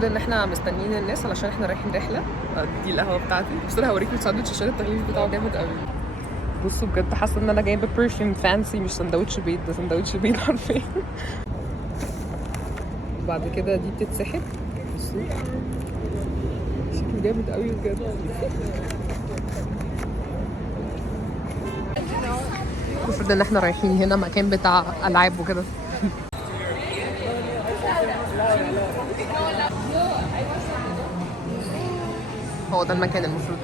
المفروض ان احنا مستنيين الناس علشان احنا رايحين رحله. دي القهوه بتاعتي. بس انا هوريكم الساندوتش عشان التغليف بتاعه جامد قوي. بصوا بجد حاسه ان انا جايبه برفيوم فانسي، مش سندوتش بيض، ده سندوتش بيض حرفيا. بعد كده دي بتتسحب. بصوا شكله جامد قوي بجد. المفروض ان احنا رايحين هنا مكان بتاع العاب وكده. هو ده المكان المفروض.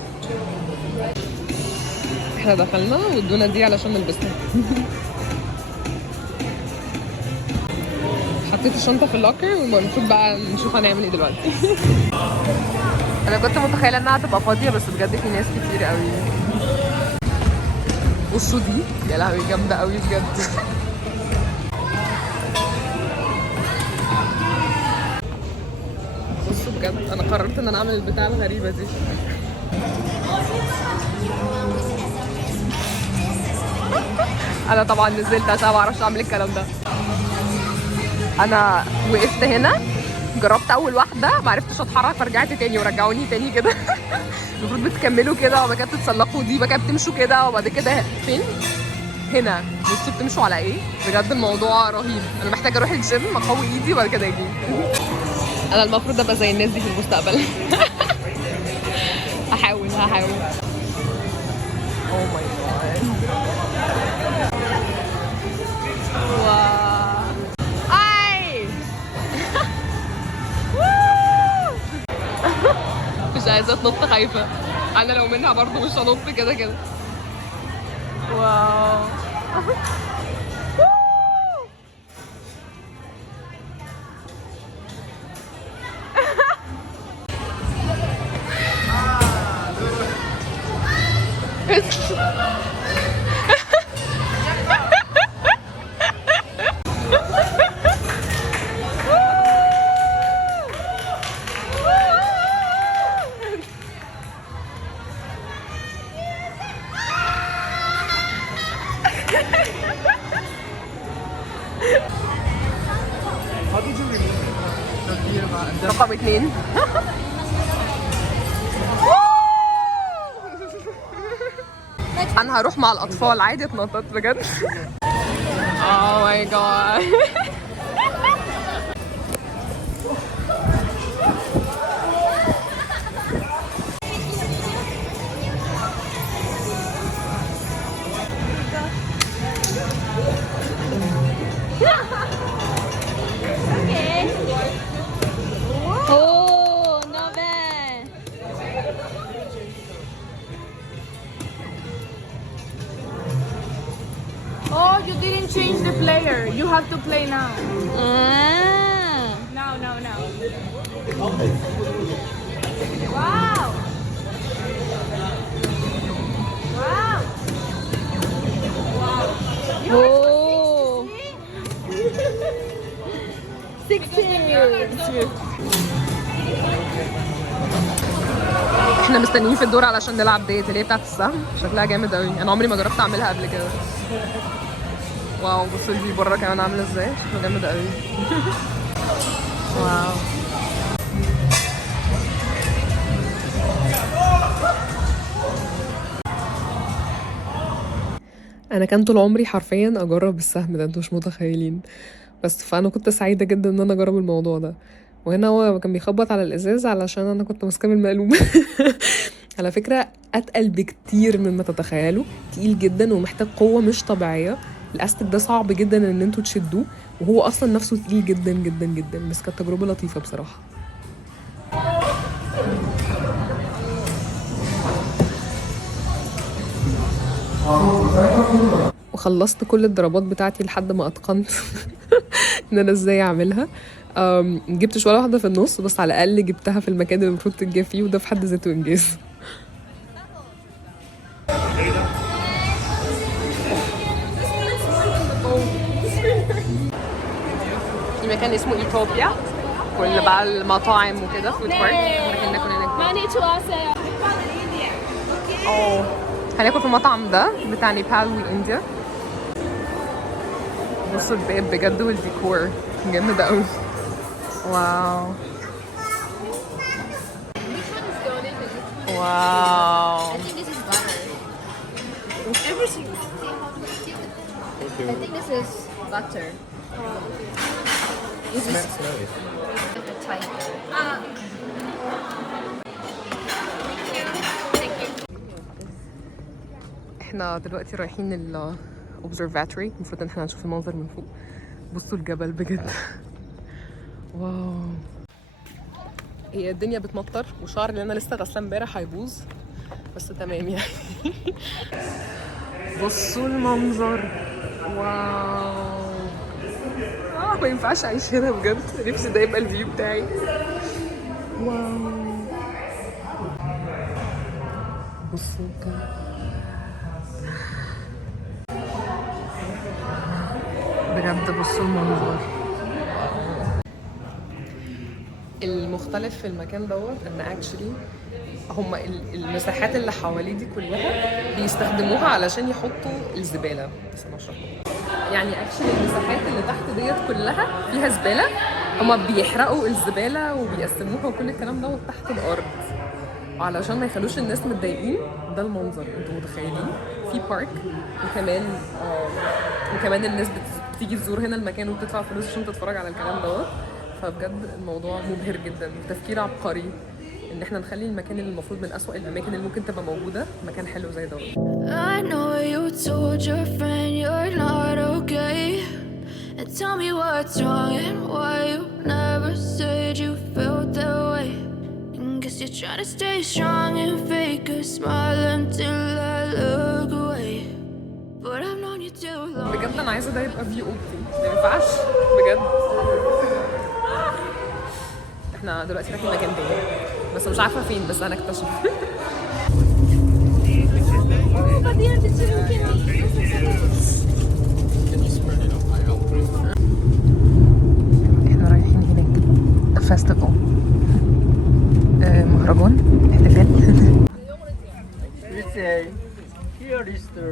احنا دخلنا وادونا دي علشان نلبسها. حطيت الشنطه في اللوكر والمفروض بقى نشوف هنعمل ايه دلوقتي. انا كنت متخيله انها هتبقى فاضيه بس بجد في ناس كتير قوي. بصوا دي يا لهوي جامده قوي بجد. بصوا بجد انا قررت ان انا اعمل البتاعه الغريبه دي. انا طبعا نزلت عشان ما اعرفش اعمل الكلام ده. انا وقفت هنا جربت اول واحده ما عرفتش اتحرك فرجعت تاني ورجعوني تاني كده. المفروض بتكملوا كده وبعد كده تتسلقوا دي بقى بتمشوا كده وبعد كده فين هنا بصوا بتمشوا على ايه. بجد الموضوع رهيب. انا محتاجه اروح الجيم اقوي ايدي وبعد كده اجي. انا المفروض ابقى زي الناس دي في المستقبل. هحاول. اوه ماي جاد. واو. اي. مش عايزه تنط خايفه. انا لو منها برضو مش هنط كده كده. واو. رقم 2. انا هروح مع الاطفال عادي اتنطط بجد. اوه ماي جاد. Oh, you didn't change the player. You have to play now. Now. Wow. Oh. 16. احنا مستنيين في الدور علشان نلعب ديت اللي هي بتاعت السهم. شكلها جامد قوي. انا عمري ما جربت اعملها قبل كده. واو بصوا دي بره كمان عامله ازاي. شكلها جامد قوي. واو. انا كان طول عمري حرفيا اجرب السهم ده، انتوا مش متخيلين. بس فانا كنت سعيده جدا ان انا اجرب الموضوع ده. وهنا هو كان بيخبط على الازاز علشان انا كنت ماسكاه من المقلوب. على فكره اتقل بكتير مما تتخيلوا. تقيل جدا ومحتاج قوه مش طبيعيه. الاستك ده صعب جدا ان انتوا تشدوه وهو اصلا نفسه تقيل جدا جدا جدا. بس كانت تجربه لطيفه بصراحه. وخلصت كل الضربات بتاعتي لحد ما اتقنت ان انا ازاي اعملها. جبتش ولا واحده في النص بس على الاقل جبتها في المكان اللي المفروض تتجاب فيه وده في حد ذاته انجاز. في مكان اسمه ايثيوبيا كل بقى المطاعم وكده فود كورت. هناكل هناك. هناكل في المطعم ده بتاع نيبال وانديا. بصوا الباب بجد والديكور جامد قوي. واو. واو. I think this is butter. Everything. I think this is butter. This is tight. احنا دلوقتي رايحين ال observatory. المفروض ان احنا هنشوف المنظر من فوق. بصوا الجبل بجد. واو. هي الدنيا بتمطر وشعري اللي انا لسه غسلاه امبارح هيبوظ بس تمام يعني. بصوا المنظر. واو. ما ينفعش اعيش هنا بجد. نفسي ده يبقى الفيو بتاعي. واو. بصوا بجد بصوا المنظر. المختلف في المكان دوت ان اكشلي هما المساحات اللي حواليه دي كلها بيستخدموها علشان يحطوا الزباله. بس انا اشرح يعني اكشلي المساحات اللي تحت ديت كلها فيها زباله. هما بيحرقوا الزباله وبيقسموها وكل الكلام دوت تحت الارض وعلشان ما يخلوش الناس متضايقين. ده المنظر انتوا متخيلين في بارك وكمان الناس بتيجي تزور هنا المكان وبتدفع فلوس عشان تتفرج على الكلام دوت. فبجد الموضوع مبهر جدا وتفكير عبقري ان احنا نخلي المكان اللي المفروض من اسوأ الاماكن اللي ممكن تبقى موجوده مكان حلو زي دوت. I know you told your friend you're not okay, and tell me what's wrong and why you never said you felt that way. And guess you're trying to stay strong and fake a smile until I look away. But I've known you too long. بجد انا عايزه ده يبقى فيو اوضتي. ما ينفعش بجد. احنا دلوقتي رايحين مكان تاني بس مش عارفه فين بس هنكتشف. احنا رايحين هناك فيستيفال مهرجان احتفال. Here is the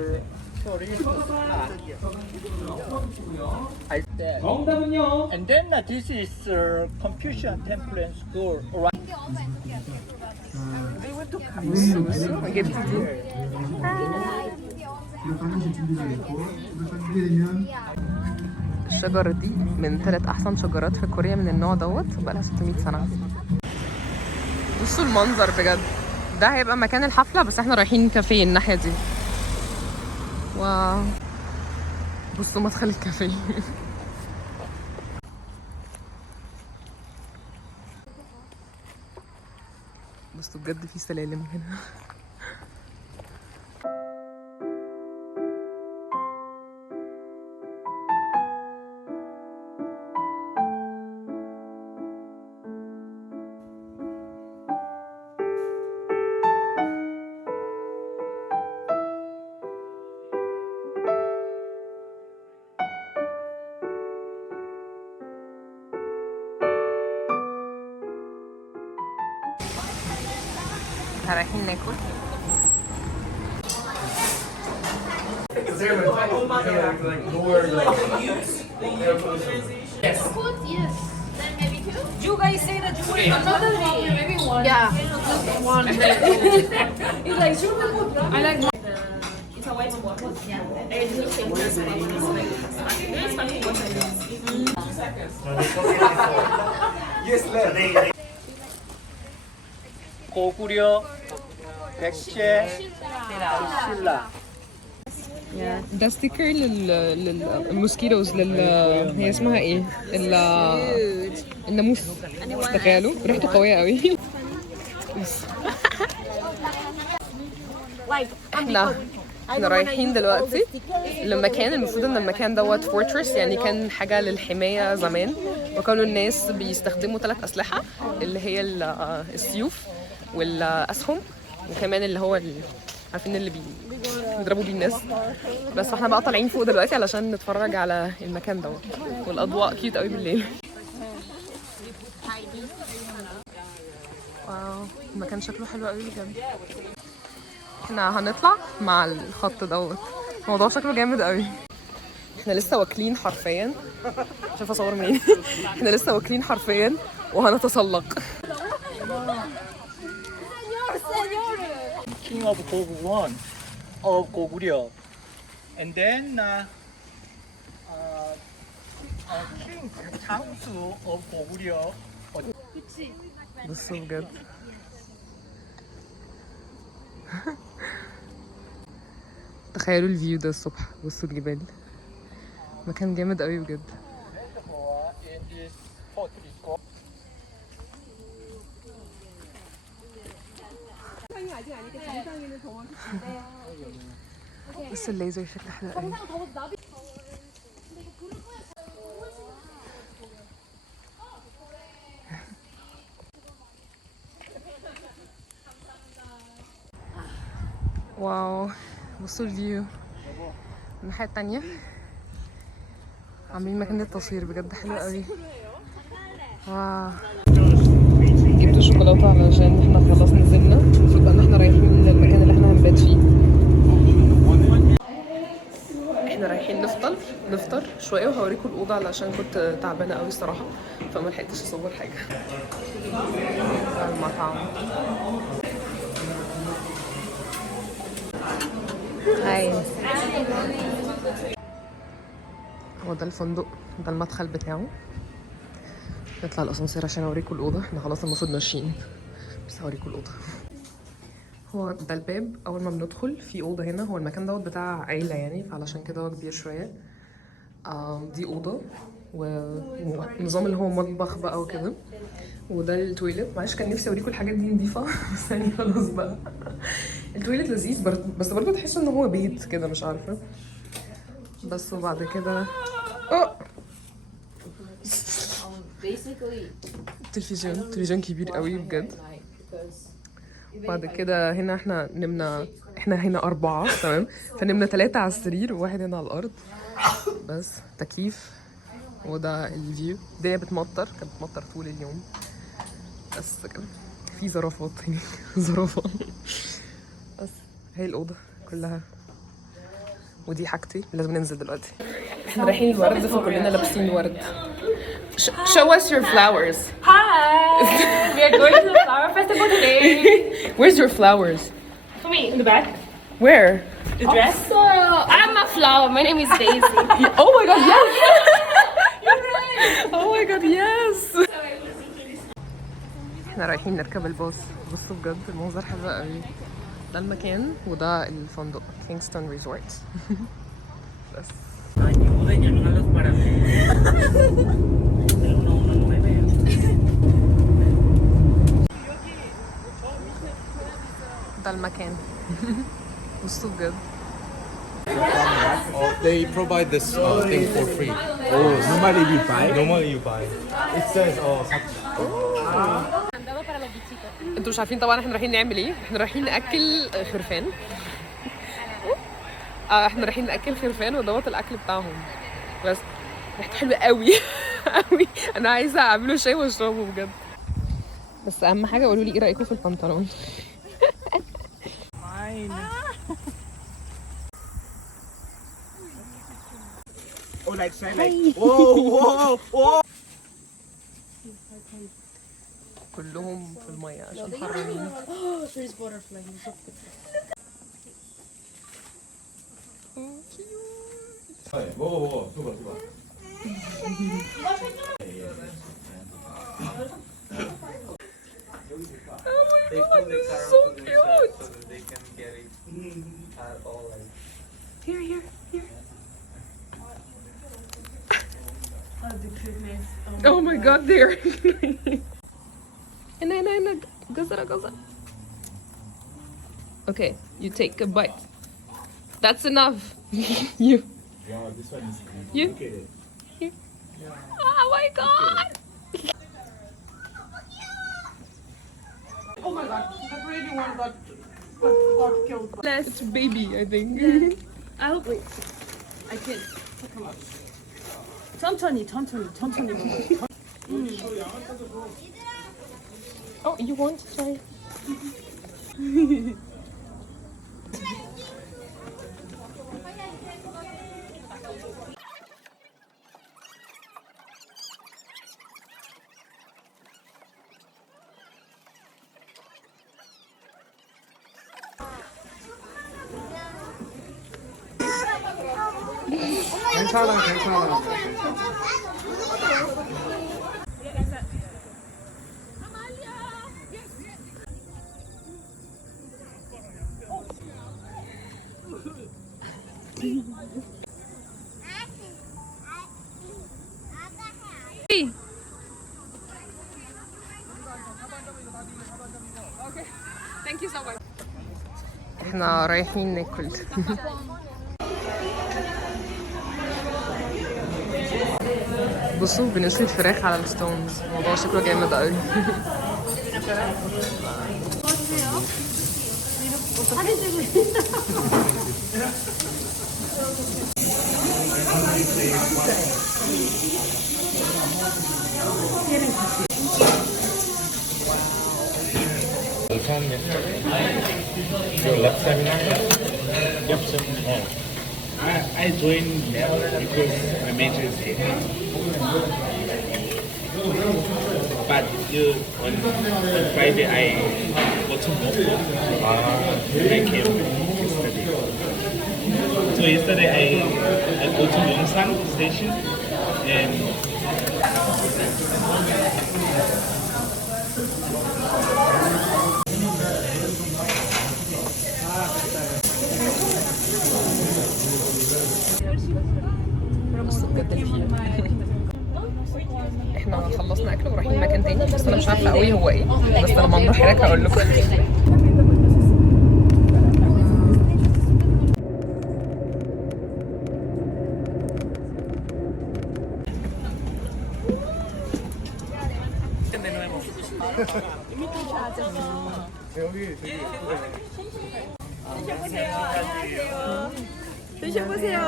정답은요. And then this is Confucian Temple and School. جبت دي. الشجرة دي من 3 أحسن شجرات في كوريا من النوع دوت وبقالها 600 سنة. بصوا المنظر بجد. ده هيبقى مكان الحفلة بس احنا رايحين كافيه الناحية دي. واو. بصوا مدخل الكافيه. بصوا بجد في سلالم هنا. رايحين ناكل. You guys say that you want another one, maybe one. Yeah, just one. It's like I like. It's a white one. 고구려, 백제, 신라. ده ستيكر للموسكيتوز هي اسمها ايه؟ الناموس. تخيلوا ريحته قوية قوي. احنا رايحين دلوقتي لمكان المفروض ان المكان دوت فورترس يعني كان حاجة للحماية زمان وكانوا الناس بيستخدموا 3 أسلحة اللي هي السيوف والأسهم وكمان اللي هو عارفين اللي بيضربوا بيه الناس. بس احنا بقى طالعين فوق دلوقتي علشان نتفرج على المكان دوت والاضواء كيوت قوي بالليل. واو المكان شكله حلو قوي بجد. احنا هنطلع مع الخط دوت. الموضوع شكله جامد قوي. احنا لسه واكلين حرفيا. شوف اصور منين. احنا لسه واكلين حرفيا وهنتسلق. king of Gogwon of Goguryeo, and then king 장수 of Goguryeo. بصوا بجد. تخيلوا الفيو ده الصبح، بصوا الجبال، مكان جامد قوي بجد. In this fort is called بص الليزر شكله حلو قوي. واو بصوا الفيو الناحية التانية، عاملين مكان للتصوير بجد حلو قوي. واو جبت شوكولاتة علشان احنا خلاص نزلنا، المفروض ان احنا رايحين للمكان اللي احنا هنبات فيه. احنا رايحين نفطر شوية وهوريكم الأوضة علشان كنت تعبانة قوي الصراحة، فما لحقتش اصور حاجة. المطعم هاي، هو ده الفندق، ده المدخل بتاعه. نطلع الاسانسير عشان اوريكم الاوضه، احنا خلاص المفروض ماشيين بس هوريكم الاوضه. هو ده الباب، اول ما بندخل في اوضه هنا، هو المكان دوت بتاع عيله يعني، فعلشان كده هو كبير شويه. دي اوضه ونظام اللي هو مطبخ بقى وكده، وده التويلت. معلش كان نفسي اوريكم الحاجات دي نضيفه بس يعني خلاص بقى. التويلت لذيذ بس برضه تحس ان هو بيت كده، مش عارفه. بس وبعد كده تلفزيون كبير قوي بجد. بعد كده هنا احنا نمنا، احنا هنا 4 تمام، فنمنا 3 على السرير وواحد هنا على الارض. بس تكييف، وده الفيو. الدنيا بتمطر، كانت بتمطر طول اليوم، بس كده في زرافات هنا زرافة. بس هي الأوضة كلها، ودي حاجتي. لازم ننزل دلوقتي، احنا رايحين الورد فكلنا لابسين ورد. Show us your flowers. Hi! We are going to the flower festival today. Where's your flowers? For me, in the back. Where? The dress. So, I'm a flower. My name is Daisy. Oh my god, yes! Oh my god, yes! احنا رايحين نركب الباص. بصوا بجد المنظر حلو قوي. ده المكان وده الفندق كينغستون ريزورت. بس ده المكان. بصوا بجد. They provide this thing for free. Normally we buy. Normally you buy. It says انتوا مش عارفين طبعا احنا رايحين نعمل ايه. احنا رايحين ناكل خرفان. احنا رايحين ناكل خرفان ودوت الاكل بتاعهم، بس ريحته حلوه قوي قوي. انا عايزه اعمله شاي واشربه بجد. بس اهم حاجه قولوا لي ايه رايكم في البنطلون. Oh, like say like. Whoa, whoa. كلهم في الميه عشان حرانين. 먹어. 줘봐. Oh my god, this is so cute. So that they can get it at all. Here. Oh my god, there. هنا جزرة. Okay, you take a bite. That's enough. You. Wow, this one is good. You. Look at it. Here. Oh my god. Oh my god, that really one got killed. It's baby, I think. I hope. Wait. I can. Come on. 천천히. Oh, you want? Sorry. 괜찮아. احنا رايحين ناكل. بصوا بنشوي الفراخ على الستونز، الموضوع شكله جامد قوي. I joined now because my major is here. But on Friday I go to Moscow. I came yesterday. So yesterday I go to Yongsan station and احنا خلصنا اكل ورايحين مكان تاني، بس انا مش عارفه قوي هو ايه، بس لما نروح هناك هقول لكم. 드셔보세요.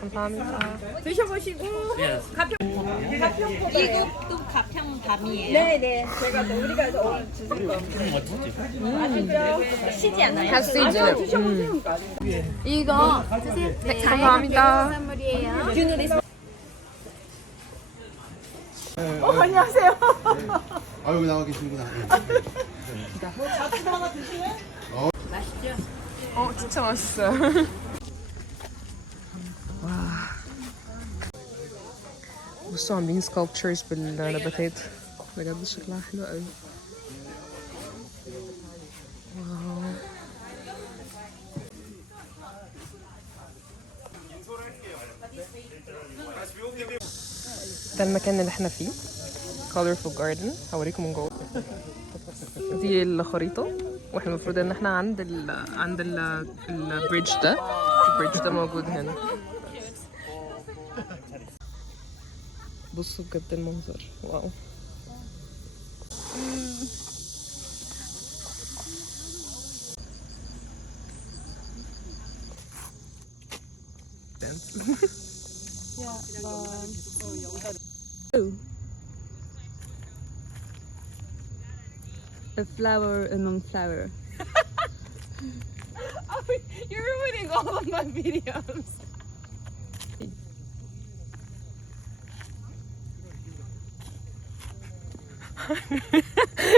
감사합니다. 드셔보시고 이것도 가평 밤이에요. 네네 제가 또 우리가 오늘 주신 거 맛있죠? 시지 않아요? 하시죠. 드셔보세요. 이거 드세요. 네, 감사합니다. 선물이에요. 안녕하세요. 아 여기 나와 계시는구나. 진짜 맛있어요. 와. بصوا عاملين sculptures بالنباتات، بجد شكلها حلو قوي. واو. ده المكان اللي احنا فيه، colorful garden. هوريكم من جوه. دي الخريطة، واحنا المفروض ان احنا عند البريدج ده. البريدج ده موجود هنا. بصوا بجد المنظر، واو. A flower among flower. You're ruining all of my videos.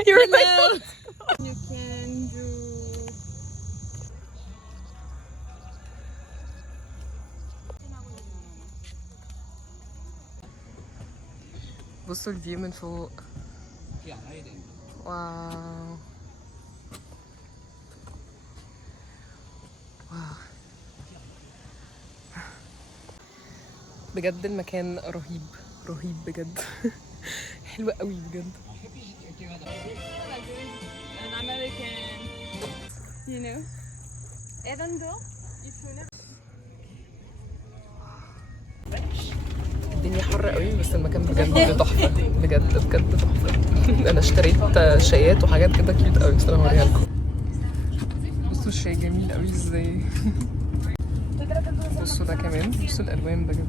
You're like You can do. بصوا الفيو من فوق. واو واو بجد المكان رهيب رهيب بجد. حلو قوي بجد. An American, you know, even though if you never. الدنيا حر قوي، بس المكان بجد تحفه، بجد بجد تحفه. انا اشتريت شايات وحاجات كده كيوت قوي، بس انا هوريها لكم. بصوا الشاي جميل قوي ازاي. بصوا ده كمان، بصوا الالوان بجد.